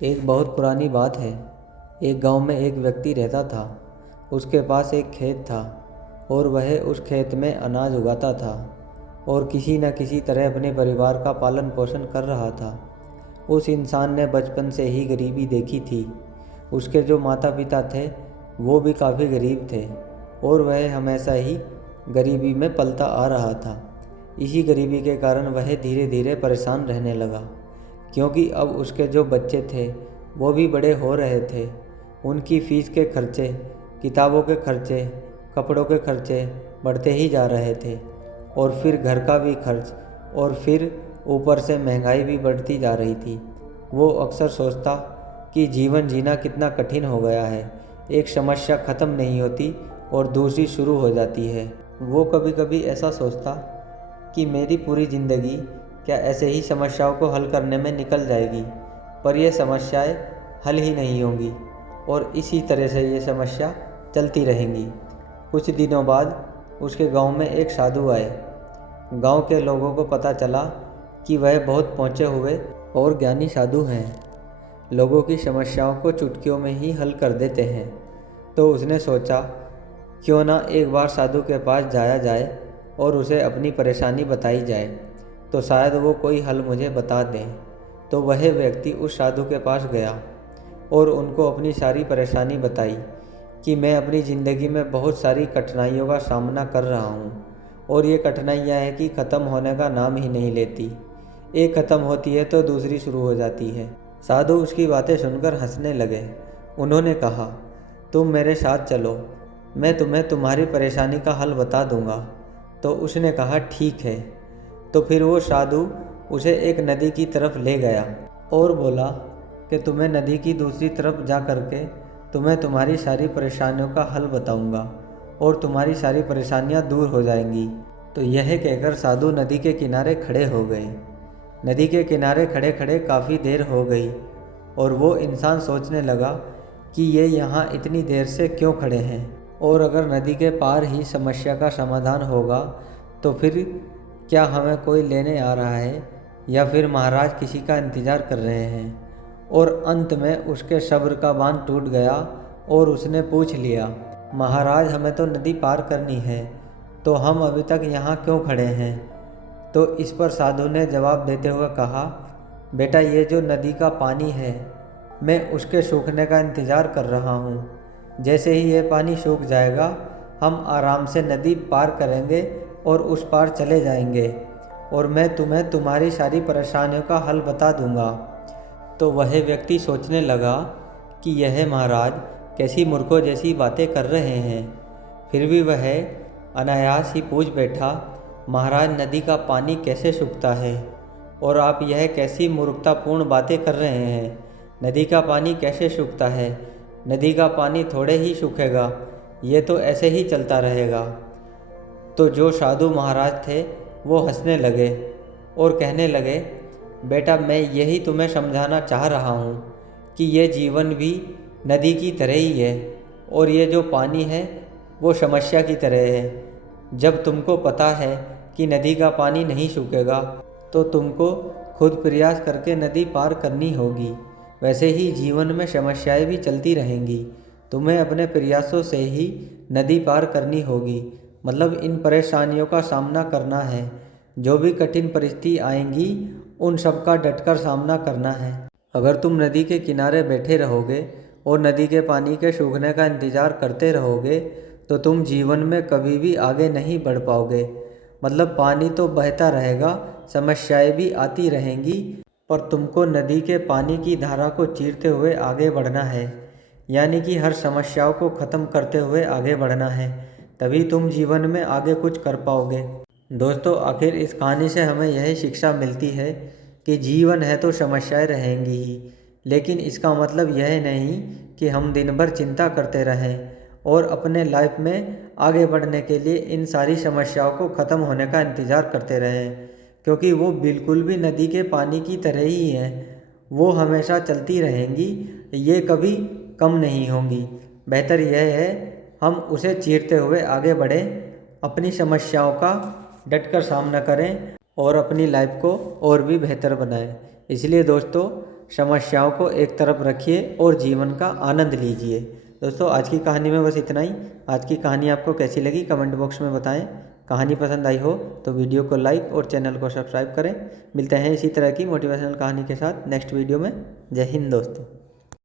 एक बहुत पुरानी बात है। एक गांव में एक व्यक्ति रहता था। उसके पास एक खेत था और वह उस खेत में अनाज उगाता था और किसी न किसी तरह अपने परिवार का पालन पोषण कर रहा था। उस इंसान ने बचपन से ही गरीबी देखी थी। उसके जो माता पिता थे वो भी काफ़ी गरीब थे और वह हमेशा ही गरीबी में पलता आ रहा था। इसी गरीबी के कारण वह धीरे धीरे परेशान रहने लगा, क्योंकि अब उसके जो बच्चे थे वो भी बड़े हो रहे थे। उनकी फ़ीस के खर्चे, किताबों के खर्चे, कपड़ों के खर्चे बढ़ते ही जा रहे थे और फिर घर का भी खर्च, और फिर ऊपर से महंगाई भी बढ़ती जा रही थी। वो अक्सर सोचता कि जीवन जीना कितना कठिन हो गया है। एक समस्या ख़त्म नहीं होती और दूसरी शुरू हो जाती है। वो कभी कभी ऐसा सोचता कि मेरी पूरी ज़िंदगी क्या ऐसे ही समस्याओं को हल करने में निकल जाएगी, पर ये समस्याएं हल ही नहीं होंगी और इसी तरह से ये समस्या चलती रहेंगी। कुछ दिनों बाद उसके गांव में एक साधु आए। गांव के लोगों को पता चला कि वह बहुत पहुँचे हुए और ज्ञानी साधु हैं। लोगों की समस्याओं को चुटकियों में ही हल कर देते हैं। तो उसने सोचा, क्यों ना एक बार साधु के पास जाया जाए और उसे अपनी परेशानी बताई जाए, तो शायद वो कोई हल मुझे बता दें। तो वह व्यक्ति उस साधु के पास गया और उनको अपनी सारी परेशानी बताई कि मैं अपनी ज़िंदगी में बहुत सारी कठिनाइयों का सामना कर रहा हूँ और ये कठिनाइयाँ हैं कि ख़त्म होने का नाम ही नहीं लेती। एक ख़त्म होती है तो दूसरी शुरू हो जाती है। साधु उसकी बातें सुनकर हंसने लगे। उन्होंने कहा, तुम मेरे साथ चलो, मैं तुम्हें तुम्हारी परेशानी का हल बता दूंगा। तो उसने कहा, ठीक है। तो फिर वो साधु उसे एक नदी की तरफ ले गया और बोला कि तुम्हें नदी की दूसरी तरफ जा करके तुम्हें तुम्हारी सारी परेशानियों का हल बताऊंगा और तुम्हारी सारी परेशानियां दूर हो जाएंगी। तो यह कहकर साधु नदी के किनारे खड़े हो गए। नदी के किनारे खड़े खड़े काफ़ी देर हो गई और वो इंसान सोचने लगा कि ये यहाँ इतनी देर से क्यों खड़े हैं, और अगर नदी के पार ही समस्या का समाधान होगा तो फिर क्या हमें कोई लेने आ रहा है या फिर महाराज किसी का इंतज़ार कर रहे हैं। और अंत में उसके सब्र का बांध टूट गया और उसने पूछ लिया, महाराज हमें तो नदी पार करनी है, तो हम अभी तक यहाँ क्यों खड़े हैं। तो इस पर साधु ने जवाब देते हुए कहा, बेटा ये जो नदी का पानी है मैं उसके सूखने का इंतज़ार कर रहा हूँ। जैसे ही ये पानी सूख जाएगा हम आराम से नदी पार करेंगे और उस पार चले जाएंगे और मैं तुम्हें तुम्हारी सारी परेशानियों का हल बता दूंगा। तो वह व्यक्ति सोचने लगा कि यह महाराज कैसी मूर्खों जैसी बातें कर रहे हैं। फिर भी वह अनायास ही पूछ बैठा, महाराज नदी का पानी कैसे सूखता है और आप यह कैसी मूर्खतापूर्ण बातें कर रहे हैं। नदी का पानी कैसे सूखता है, नदी का पानी थोड़े ही सूखेगा, ये तो ऐसे ही चलता रहेगा। तो जो साधु महाराज थे वो हंसने लगे और कहने लगे, बेटा मैं यही तुम्हें समझाना चाह रहा हूँ कि ये जीवन भी नदी की तरह ही है और ये जो पानी है वो समस्या की तरह है। जब तुमको पता है कि नदी का पानी नहीं सूखेगा तो तुमको खुद प्रयास करके नदी पार करनी होगी। वैसे ही जीवन में समस्याएं भी चलती रहेंगी, तुम्हें अपने प्रयासों से ही नदी पार करनी होगी। मतलब इन परेशानियों का सामना करना है, जो भी कठिन परिस्थिति आएंगी उन सब का डटकर सामना करना है। अगर तुम नदी के किनारे बैठे रहोगे और नदी के पानी के सूखने का इंतज़ार करते रहोगे तो तुम जीवन में कभी भी आगे नहीं बढ़ पाओगे। मतलब पानी तो बहता रहेगा, समस्याएं भी आती रहेंगी, पर तुमको नदी के पानी की धारा को चीरते हुए आगे बढ़ना है। यानी कि हर समस्याओं को ख़त्म करते हुए आगे बढ़ना है, तभी तुम जीवन में आगे कुछ कर पाओगे। दोस्तों आखिर इस कहानी से हमें यही शिक्षा मिलती है कि जीवन है तो समस्याएं रहेंगी ही, लेकिन इसका मतलब यह नहीं कि हम दिन भर चिंता करते रहें और अपने लाइफ में आगे बढ़ने के लिए इन सारी समस्याओं को ख़त्म होने का इंतज़ार करते रहें, क्योंकि वो बिल्कुल भी नदी के पानी की तरह ही हैं। वो हमेशा चलती रहेंगी, ये कभी कम नहीं होंगी। बेहतर यह है हम उसे चीरते हुए आगे बढ़ें, अपनी समस्याओं का डटकर सामना करें और अपनी लाइफ को और भी बेहतर बनाएं। इसलिए दोस्तों समस्याओं को एक तरफ रखिए और जीवन का आनंद लीजिए। दोस्तों आज की कहानी में बस इतना ही। आज की कहानी आपको कैसी लगी कमेंट बॉक्स में बताएं। कहानी पसंद आई हो तो वीडियो को लाइक और चैनल को सब्सक्राइब करें। मिलते हैं इसी तरह की मोटिवेशनल कहानी के साथ नेक्स्ट वीडियो में। जय हिंद दोस्तों।